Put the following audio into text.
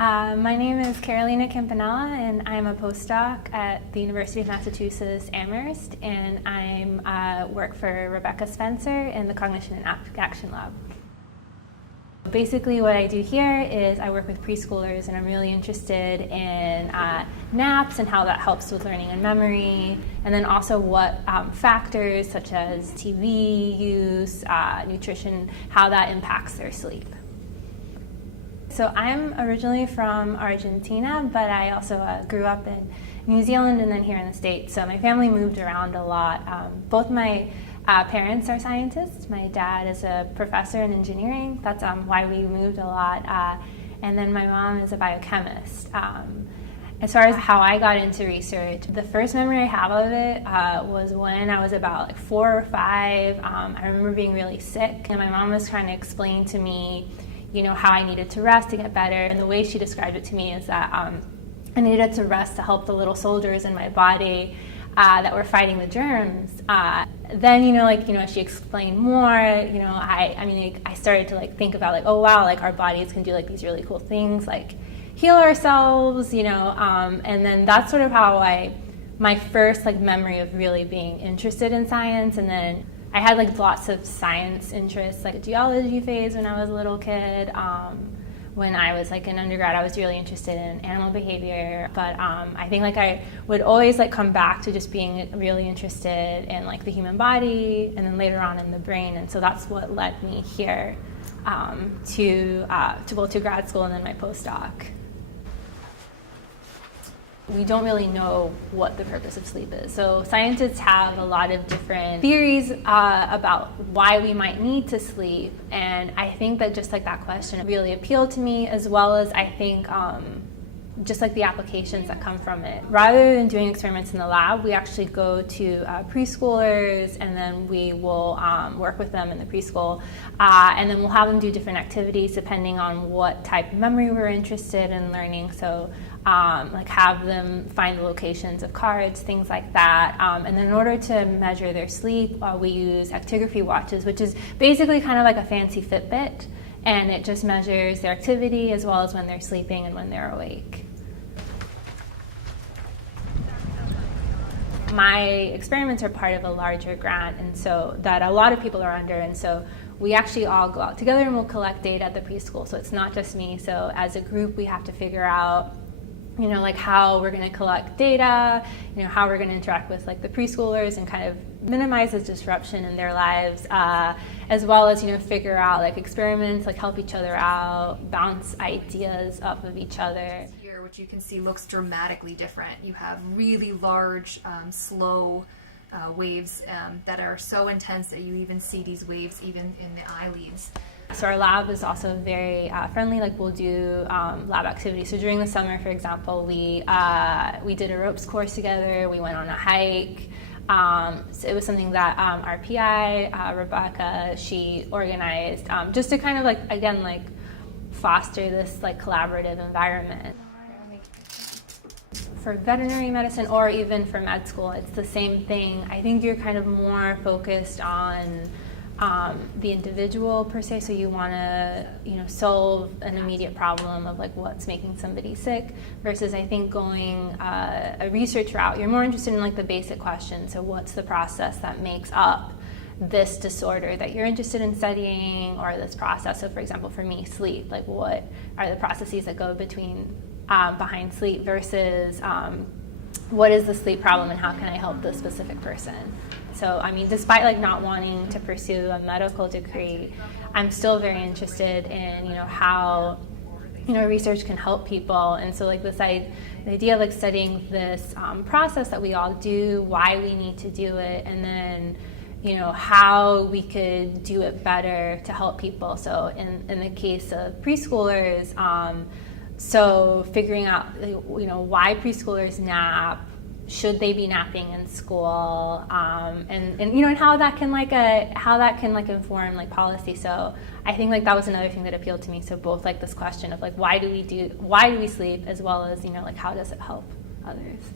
My name is Carolina Capanella, and I'm a postdoc at the University of Massachusetts Amherst, and I work for Rebecca Spencer in the Cognition and Action Lab. Basically what I do here is I work with preschoolers, and I'm really interested in naps and how that helps with learning and memory, and then also what factors such as TV use, nutrition, how that impacts their sleep. So I'm originally from Argentina, but I also grew up in New Zealand and then here in the States. So my family moved around a lot. Both my parents are scientists. My dad is a professor in engineering. That's why we moved a lot. And then my mom is a biochemist. As far as how I got into research, the first memory I have of it was when I was about 4 or 5. I remember being really sick, and my mom was trying to explain to me how I needed to rest to get better. And the way she described it to me is that I needed to rest to help the little soldiers in my body that were fighting the germs. Then, she explained more, I started to think about oh wow, our bodies can do these really cool things, heal ourselves, and then that's sort of how my first my really being interested in science. And then I had lots of science interests, a geology phase when I was a little kid. When I was in undergrad, I was really interested in animal behavior. But I think I would always come back to just being really interested in the human body, and then later on in the brain. And so that's what led me here to both to grad school and then my postdoc. We don't really know what the purpose of sleep is. So scientists have a lot of different theories about why we might need to sleep. And I think that just that question really appealed to me, as well as I think just the applications that come from it. Rather than doing experiments in the lab, we actually go to preschoolers, and then we will work with them in the preschool. And then we'll have them do different activities depending on what type of memory we're interested in learning. So have them find the locations of cards, things like that. And then in order to measure their sleep, we use actigraphy watches, which is basically kind of like a fancy Fitbit, and it just measures their activity as well as when they're sleeping and when they're awake. My experiments are part of a larger grant, and so that a lot of people are under, and so we actually all go out together and we'll collect data at the preschool. So it's not just me. So as a group, we have to figure out how we're going to collect data, how we're going to interact with the preschoolers and kind of minimize the disruption in their lives, as well as figure out experiments, help each other out, bounce ideas off of each other. Here, which you can see looks dramatically different. You have really large, slow waves that are so intense that you even see these waves even in the eyelids. So our lab is also very friendly. We'll do lab activities. So during the summer, for example, we did a ropes course together. We went on a hike. So it was something that our PI, Rebecca, she organized just to kind of again foster this collaborative environment. For veterinary medicine or even for med school, it's the same thing. I think you're kind of more focused on the individual per se, so you want to solve an immediate problem of what's making somebody sick, versus I think going a research route, you're more interested in the basic questions. So what's the process that makes up this disorder that you're interested in studying, or this process? So for example, for me, sleep, what are the processes that go behind sleep, versus what is the sleep problem and how can I help this specific person? So, despite not wanting to pursue a medical degree, I'm still very interested in, how, research can help people. And so, the idea of studying this process that we all do, why we need to do it, and then, how we could do it better to help people. So, in the case of preschoolers, so figuring out, why preschoolers nap. Should they be napping in school, and how that can inform inform policy. So I think that was another thing that appealed to me. So both this question of why do we sleep, as well as how does it help others.